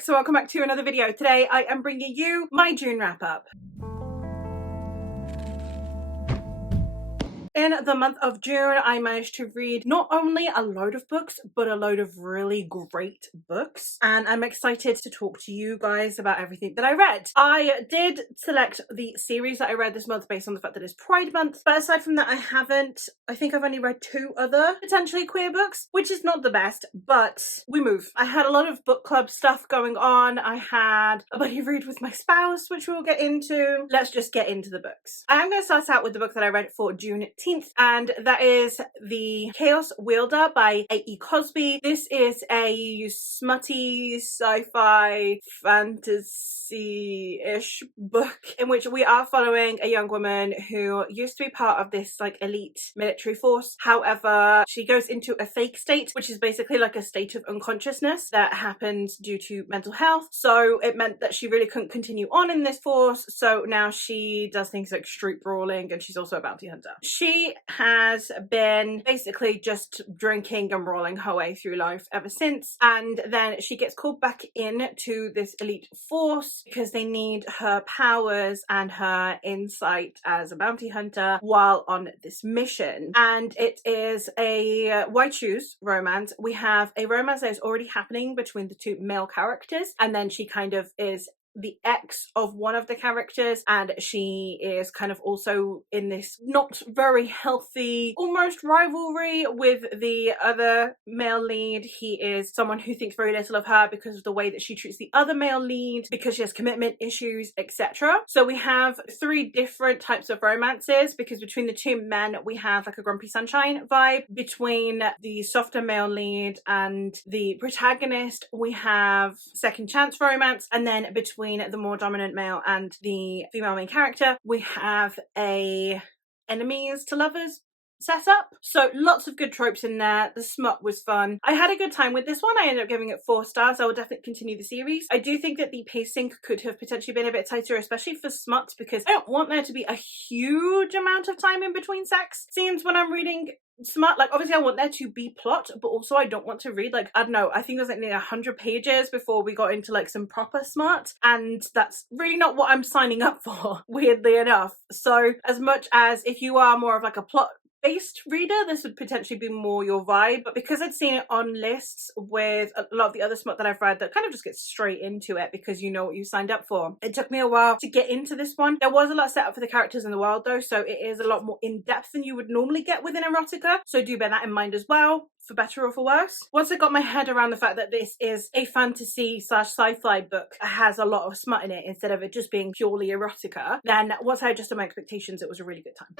So welcome back to another video. Today I am bringing you my June wrap up. In the month of June, I managed to read not only a load of books, but a load of really great books. And I'm excited to talk to you guys about everything that I read. I did select the series that I read this month based on the fact that it's Pride Month. But aside from that, I think I've only read 2 other potentially queer books, which is not the best, but we move. I had a lot of book club stuff going on. I had a buddy read with my spouse, which we'll get into. Let's just get into the books. I am going to start out with the book that I read for June 10th, and that is The Chaos Wielder by A.E. Cosby. This is a smutty sci-fi fantasy-ish book in which we are following a young woman who used to be part of this like elite military force. However, she goes into a fake state, which is basically like a state of unconsciousness that happens due to mental health. So it meant that she really couldn't continue on in this force. So now she does things like street brawling, and she's also a bounty hunter. She has been basically just drinking and rolling her way through life ever since, and then she gets called back in to this elite force because they need her powers and her insight as a bounty hunter while on this mission. And it is a white shoes romance. We have a romance that is already happening between the 2 male characters, and then she kind of is the ex of one of the characters, and she is kind of also in this not very healthy almost rivalry with the other male lead. He is someone who thinks very little of her because of the way that she treats the other male lead, because she has commitment issues, etc. So we have 3 different types of romances, because between the 2 men we have like a grumpy sunshine vibe. Between the softer male lead and the protagonist we have second chance romance, and then between the more dominant male and the female main character we have a enemies to lovers setup. So lots of good tropes in there. The smut was fun. I had a good time with this one. I ended up giving it 4 stars. I will definitely continue the series. I do think that the pacing could have potentially been a bit tighter, especially for smut, because I don't want there to be a huge amount of time in between sex scenes when I'm reading smut. Like, obviously I want there to be plot, but also I don't want to read like, I don't know, I think it was like nearly 100 pages before we got into like some proper smut, and that's really not what I'm signing up for, weirdly enough. So as much as if you are more of like a plot based reader, this would potentially be more your vibe, but because I'd seen it on lists with a lot of the other smut that I've read that kind of just gets straight into it because you know what you signed up for, it took me a while to get into this one. There was a lot set up for the characters in the world though, so it is a lot more in depth than you would normally get within erotica, so do bear that in mind as well, for better or for worse. Once I got my head around the fact that this is a fantasy / sci-fi book that has a lot of smut in it instead of it just being purely erotica, then once I adjusted my expectations, it was a really good time.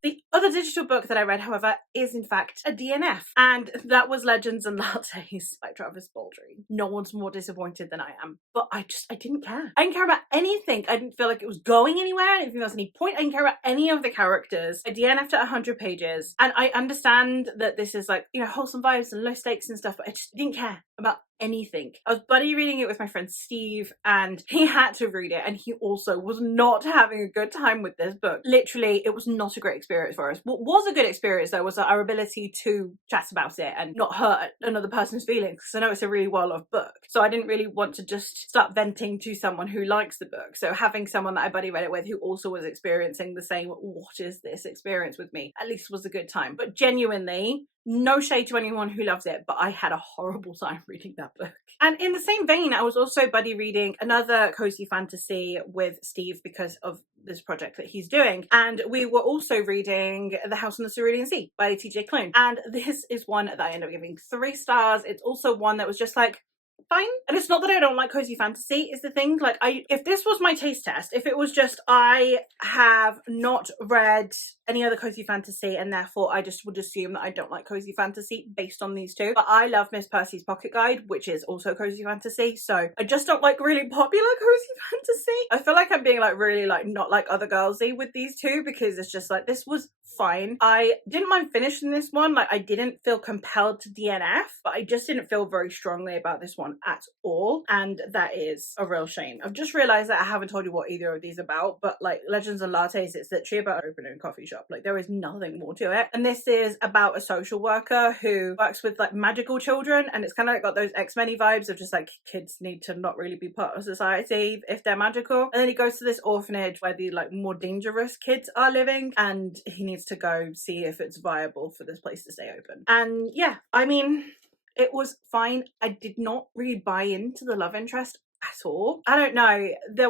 The other digital book that I read, however, is in fact a DNF, and that was Legends and Lattes by Travis Baldree. No one's more disappointed than I am, but I didn't care. I didn't care about anything. I didn't feel like it was going anywhere. I didn't think there was any point. I didn't care about any of the characters. I DNF'd at 100 pages, and I understand that this is like, you know, wholesome vibes and low stakes and stuff, but I just didn't care about anything. I was buddy reading it with my friend Steve, and he had to read it, and he also was not having a good time with this book. Literally, it was not a great experience for us. What was a good experience though was our ability to chat about it and not hurt another person's feelings, because I know it's a really well-loved book, so I didn't really want to just start venting to someone who likes the book. So having someone that I buddy read it with who also was experiencing the same what is this experience with me at least was a good time. But genuinely, no shade to anyone who loves it, but I had a horrible time reading that book. And in the same vein, I was also buddy reading another cozy fantasy with Steve because of this project that he's doing, and we were also reading The House on the Cerulean Sea by TJ Klune, and this is one that I ended up giving 3 stars. It's also one that was just like, fine. And it's not that I don't like cozy fantasy, is the thing. Like, if this was my taste test, if it was just I have not read any other cozy fantasy and therefore I just would assume that I don't like cozy fantasy based on these 2, but I love Miss Percy's Pocket Guide, which is also cozy fantasy, so I just don't like really popular cozy fantasy. I feel like I'm being like really like not like other girlsy with these 2, because it's just like, this was fine. I didn't mind finishing this one. Like, I didn't feel compelled to DNF, but I just didn't feel very strongly about this one. one at all, and that is a real shame. I've just realized that I haven't told you what either of these are about, but like Legends and Lattes, it's literally about opening a coffee shop. Like, there is nothing more to it. And this is about a social worker who works with like magical children, and it's kind of like got those X-Men vibes of just like kids need to not really be part of society if they're magical. And then he goes to this orphanage where the like more dangerous kids are living, and he needs to go see if it's viable for this place to stay open. And yeah, I mean, it was fine. I did not really buy into the love interest at all. I don't know, there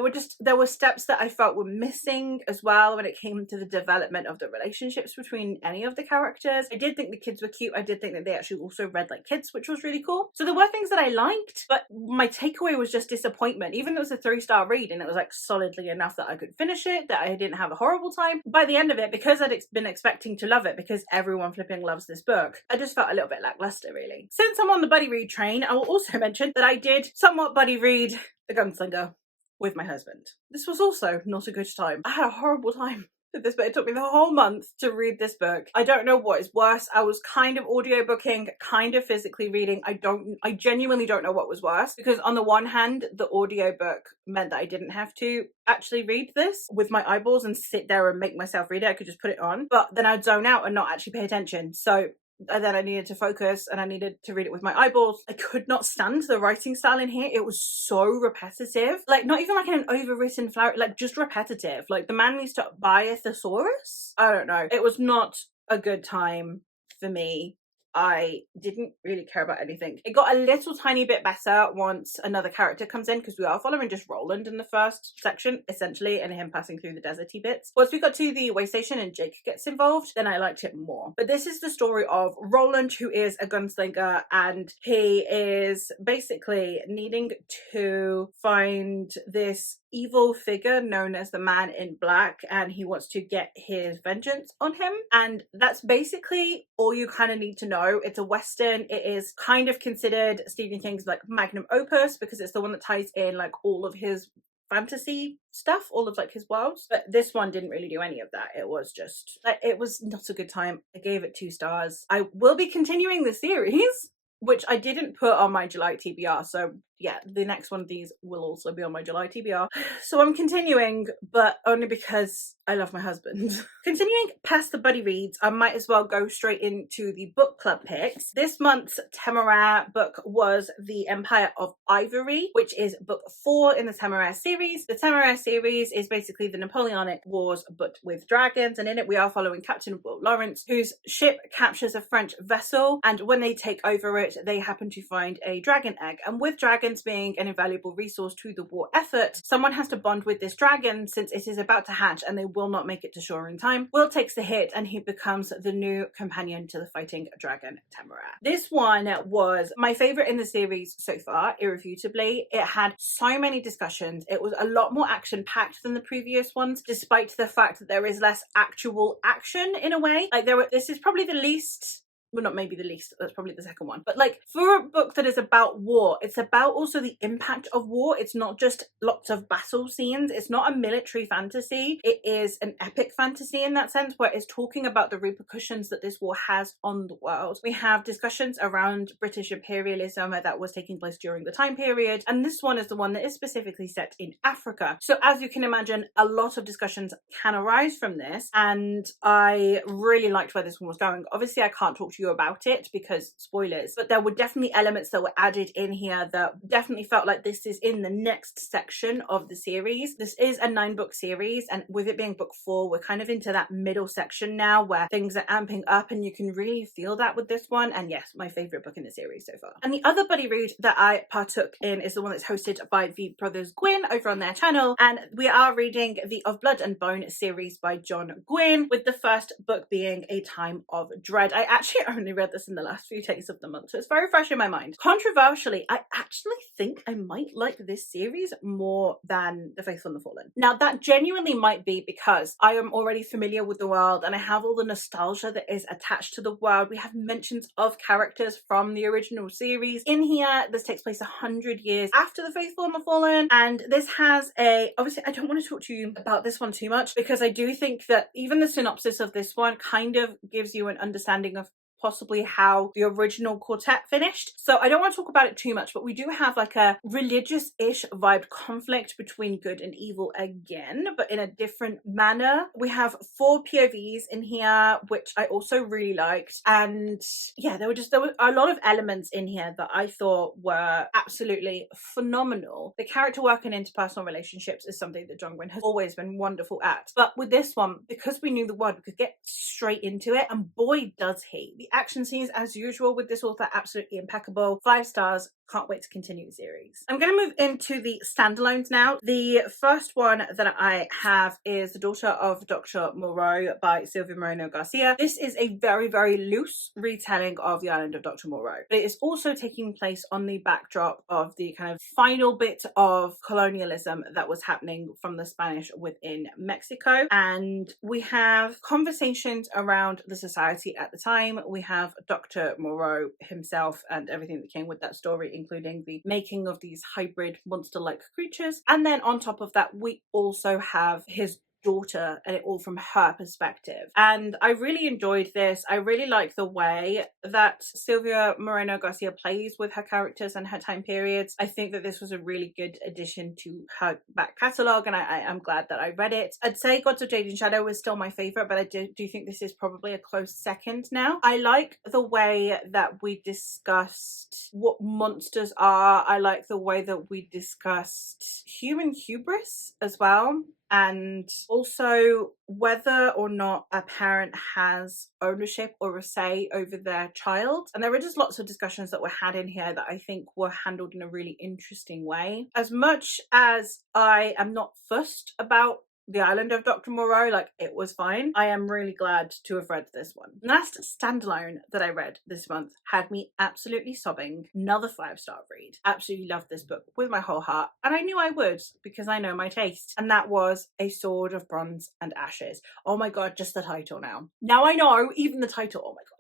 were steps that I felt were missing as well when it came to the development of the relationships between any of the characters. I did think the kids were cute. I did think that they actually also read like kids, which was really cool. So there were things that I liked, but my takeaway was just disappointment. Even though it was a 3-star read and it was like solidly enough that I could finish it, that I didn't have a horrible time, by the end of it, because I'd been expecting to love it, because everyone flipping loves this book, I just felt a little bit lackluster, really. Since I'm on the buddy read train, I will also mention that I did somewhat buddy read The Gunslinger with my husband. This was also not a good time. I had a horrible time with this book. It took me the whole month to read this book. I don't know what is worse. I was kind of audiobooking, kind of physically reading. I genuinely don't know what was worse, because on the one hand, the audiobook meant that I didn't have to actually read this with my eyeballs and sit there and make myself read it. I could just put it on, but then I'd zone out and not actually pay attention. So then I needed to focus and I needed to read it with my eyeballs. I could not stand the writing style in here. It was so repetitive. Like, not even like in an overwritten flower, like just repetitive. Like, the man needs to buy a thesaurus. I don't know. It was not a good time for me. I didn't really care about anything. It got a little tiny bit better once another character comes in, because we are following just Roland in the first section, essentially, and him passing through the deserty bits. Once we got to the way station and Jake gets involved, then I liked it more. But this is the story of Roland, who is a gunslinger, and he is basically needing to find this evil figure known as the Man in Black, and he wants to get his vengeance on him. And that's basically all you kind of need to know. It's a Western. It is kind of considered Stephen King's like magnum opus, because it's the one that ties in like all of his fantasy stuff, all of like his worlds. But this one didn't really do any of that. It was just like, it was not a good time. I gave it 2 stars. I will be continuing the series, which I didn't put on my July TBR. So yeah, the next one of these will also be on my July TBR. So I'm continuing, but only because I love my husband. Continuing past the buddy reads, I might as well go straight into the book club picks. This month's Temeraire book was The Empire of Ivory, which is book 4 in the Temeraire series. The Temeraire series is basically the Napoleonic Wars, but with dragons, and in it we are following Captain Will Lawrence, whose ship captures a French vessel, and when they take over it, they happen to find a dragon egg. And with dragons being an invaluable resource to the war effort, someone has to bond with this dragon since it is about to hatch and they will not make it to shore in time. Will takes the hit and he becomes the new companion to the fighting dragon Temeraire. This one was my favorite in the series so far, irrefutably. It had so many discussions. It was a lot more action-packed than the previous ones, despite the fact that there is less actual action in a way. Like, this is probably the least, well, not maybe the least, that's probably the second one, but like, for a book that is about war, it's about also the impact of war. It's not just lots of battle scenes. It's not a military fantasy. It is an epic fantasy in that sense, where it's talking about the repercussions that this war has on the world. We have discussions around British imperialism that was taking place during the time period, and this one is the one that is specifically set in Africa. So as you can imagine, a lot of discussions can arise from this, and I really liked where this one was going. Obviously, I can't talk to you about it because spoilers, but there were definitely elements that were added in here that definitely felt like this is in the next section of the series. This is a 9-book series, and with it being book 4, we're kind of into that middle section now where things are amping up, and you can really feel that with this one. And yes, my favorite book in the series so far. And the other buddy read that I partook in is the one that's hosted by the brothers Gwyn over on their channel, and we are reading the Of Blood and Bone series by John Gwyn, with the first book being A Time of Dread. I actually only read this in the last few days of the month, so it's very fresh in my mind. Controversially, I actually think I might like this series more than The Faithful and the Fallen. Now, that genuinely might be because I am already familiar with the world and I have all the nostalgia that is attached to the world. We have mentions of characters from the original series in here. This takes place 100 years after The Faithful and the Fallen, and this has obviously I don't want to talk to you about this one too much, because I do think that even the synopsis of this one kind of gives you an understanding of possibly how the original quartet finished. So I don't want to talk about it too much, but we do have like a religious-ish vibe conflict between good and evil again, but in a different manner. We have 4 POVs in here, which I also really liked. And yeah, there were a lot of elements in here that I thought were absolutely phenomenal. The character work and interpersonal relationships is something that Jongwon has always been wonderful at. But with this one, because we knew the word, we could get straight into it, and boy does he. The action scenes, as usual with this author, absolutely impeccable. 5 stars. Can't wait to continue the series. I'm going to move into the standalones now. The first one that I have is The Daughter of Dr. Moreau by Silvia Moreno Garcia. This is a very, very loose retelling of The Island of Dr. Moreau, but it is also taking place on the backdrop of the kind of final bit of colonialism that was happening from the Spanish within Mexico. And we have conversations around the society at the time. We have Dr. Moreau himself and everything that came with that story, including the making of these hybrid monster-like creatures. And then on top of that, we also have his daughter and it all from her perspective. And I really enjoyed this. I really like the way that Silvia Moreno Garcia plays with her characters and her time periods. I think that this was a really good addition to her back catalogue, and I'm glad that I read it. I'd say Gods of Jade and Shadow was still my favourite, but I do think this is probably a close second now. I like the way that we discussed what monsters are. I like the way that we discussed human hubris as well, and also whether or not a parent has ownership or a say over their child. And there were just lots of discussions that were had in here that I think were handled in a really interesting way. As much as I am not fussed about The Island of Dr. Moreau, like, it was fine, I am really glad to have read this one. Last standalone that I read this month had me absolutely sobbing. Another 5-star read. Absolutely loved this book with my whole heart, and I knew I would because I know my taste. And that was A Sword of Bronze and Ashes. Oh my god, just the title now. Now I know, even the title, oh my god.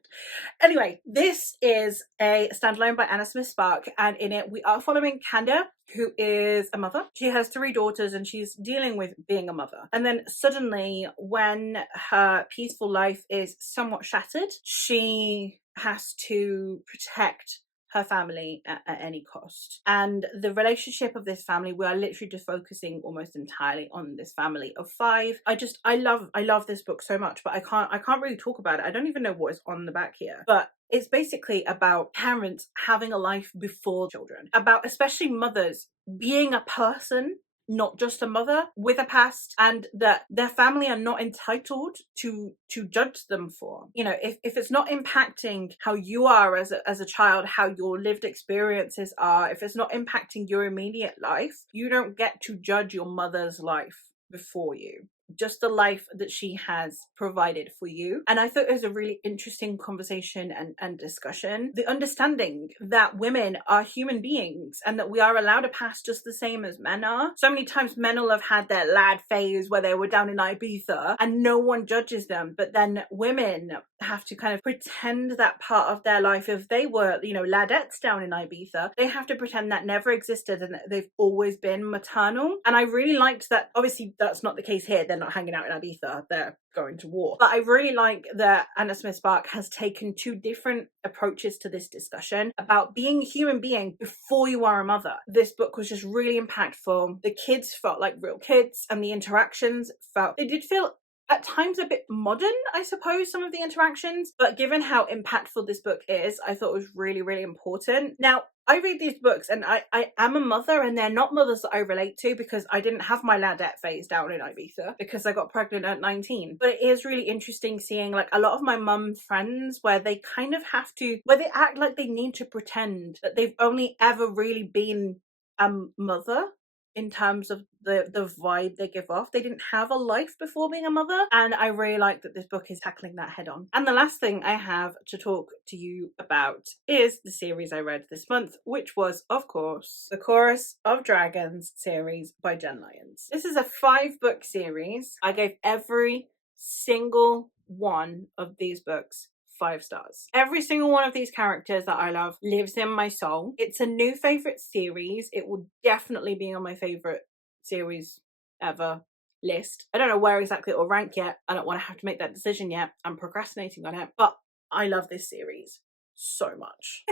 Anyway, this is a standalone by Anna Smith Spark, and in it we are following Kanda, who is a mother. She has 3 daughters and she's dealing with being a mother. And then suddenly, when her peaceful life is somewhat shattered, she has to protect her family at any cost. And the relationship of this family, we are literally just focusing almost entirely on this family of 5. I love this book so much, but I can't really talk about it. I don't even know what is on the back here, but it's basically about parents having a life before children, about especially mothers being a person, not just a mother, with a past, and that their family are not entitled to judge them for. You know, if it's not impacting how you are as a child, how your lived experiences are, if it's not impacting your immediate life, you don't get to judge your mother's life before you. Just the life that she has provided for you. And I thought it was a really interesting conversation and discussion. The understanding that women are human beings and that we are allowed a past just the same as men are. So many times men will have had their lad phase where they were down in Ibiza and no one judges them, but then women have to kind of pretend that part of their life. If they were, you know, ladettes down in Ibiza, they have to pretend that never existed and that they've always been maternal. And I really liked that. Obviously that's not the case here. They're not hanging out in Ibiza, they're going to war. But I really like that Anna Smith Spark has taken 2 different approaches to this discussion about being a human being before you are a mother. This book was just really impactful. The kids felt like real kids, and the interactions did feel at times a bit modern, I suppose, some of the interactions, but given how impactful this book is, I thought it was really, really important. Now, I read these books and I am a mother, and they're not mothers that I relate to because I didn't have my ladette phase down in Ibiza because I got pregnant at 19. But it is really interesting seeing like a lot of my mum's friends where they kind of have to, where they act like they need to pretend that they've only ever really been a mother in terms of the vibe they give off. They didn't have a life before being a mother, and I really like that this book is tackling that head on. And the last thing I have to talk to you about is the series I read this month, which was, of course, the Chorus of Dragons series by Jen Lyons. This is a 5-book series. I gave every single one of these books 5 stars. Every single one of these characters that I love lives in my soul. It's a new favourite series. It will definitely be on my favourite series ever list. I don't know where exactly it will rank yet. I don't want to have to make that decision yet. I'm procrastinating on it. But I love this series so much.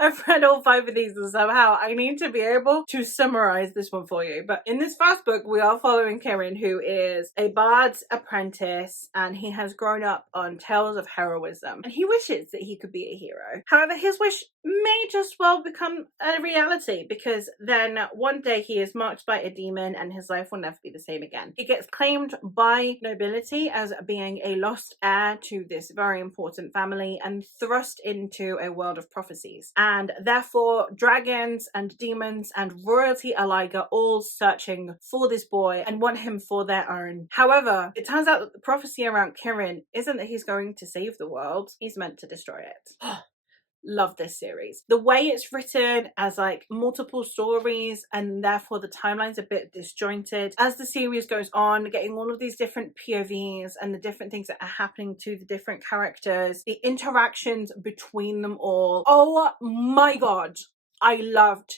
I've read all 5 of these, and somehow I need to be able to summarize this one for you. But in this first book, we are following Kieran, who is a bard's apprentice, and he has grown up on tales of heroism, and he wishes that he could be a hero. However, his wish may just well become a reality, because then one day he is marked by a demon and his life will never be the same again. He gets claimed by nobility as being a lost heir to this very important family and thrust into a world of prophecies, and therefore dragons and demons and royalty alike are all searching for this boy and want him for their own. However, it turns out that the prophecy around Kieran isn't that he's going to save the world, he's meant to destroy it. Love this series. The way it's written as like multiple stories, and therefore the timeline's a bit disjointed. As the series goes on, getting all of these different POVs and the different things that are happening to the different characters, the interactions between them all. Oh my god, I loved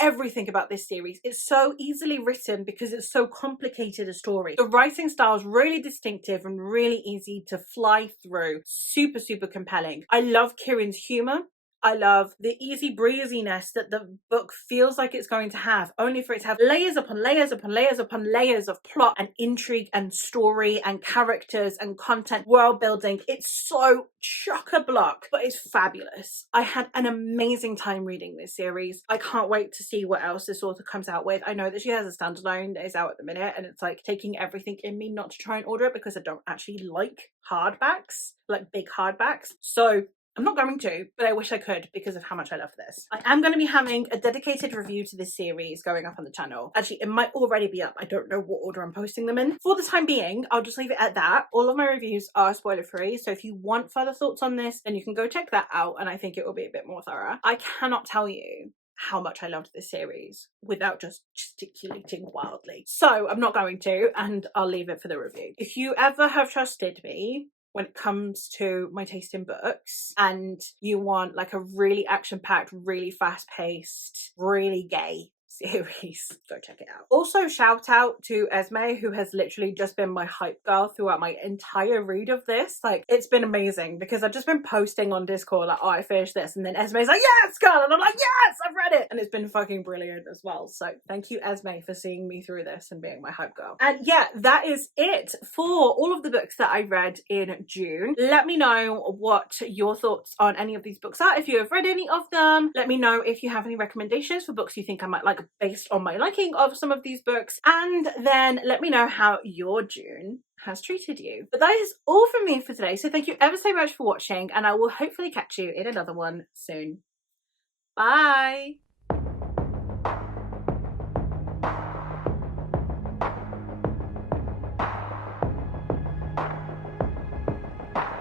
everything about this series. It's so easily written because it's so complicated a story. The writing style is really distinctive and really easy to fly through. Super, super compelling. I love Kieran's humor. I love the easy breeziness that the book feels like it's going to have, only for it to have layers upon layers upon layers upon layers of plot and intrigue and story and characters and content, world building. It's so chock-a-block, but it's fabulous. I had an amazing time reading this series. I can't wait to see what else this author comes out with. I know that she has a standalone that is out at the minute, and it's like taking everything in me not to try and order it because I don't actually like hardbacks, like big hardbacks. So I'm not going to, but I wish I could because of how much I love this. I am going to be having a dedicated review to this series going up on the channel. Actually, it might already be up. I don't know what order I'm posting them in. For the time being, I'll just leave it at that. All of my reviews are spoiler free, so if you want further thoughts on this, then you can go check that out, and I think it will be a bit more thorough. I cannot tell you how much I loved this series without just gesticulating wildly. So I'm not going to, and I'll leave it for the review. If you ever have trusted me when it comes to my taste in books, and you want like a really action-packed, really fast-paced, really gay series, go check it out. Also, shout out to Esme, who has literally just been my hype girl throughout my entire read of this. Like, it's been amazing because I've just been posting on Discord like, oh, I finished this, and then Esme's like, yes, girl, and I'm like, yes, I've read it, and it's been fucking brilliant as well. So thank you, Esme, for seeing me through this and being my hype girl. And yeah, that is it for all of the books that I read in June. Let me know what your thoughts on any of these books are. If you have read any of them, let me know if you have any recommendations for books you think I might like based on my liking of some of these books, and then let me know how your June has treated you. But that is all from me for today, so thank you ever so much for watching, and I will hopefully catch you in another one soon. Bye!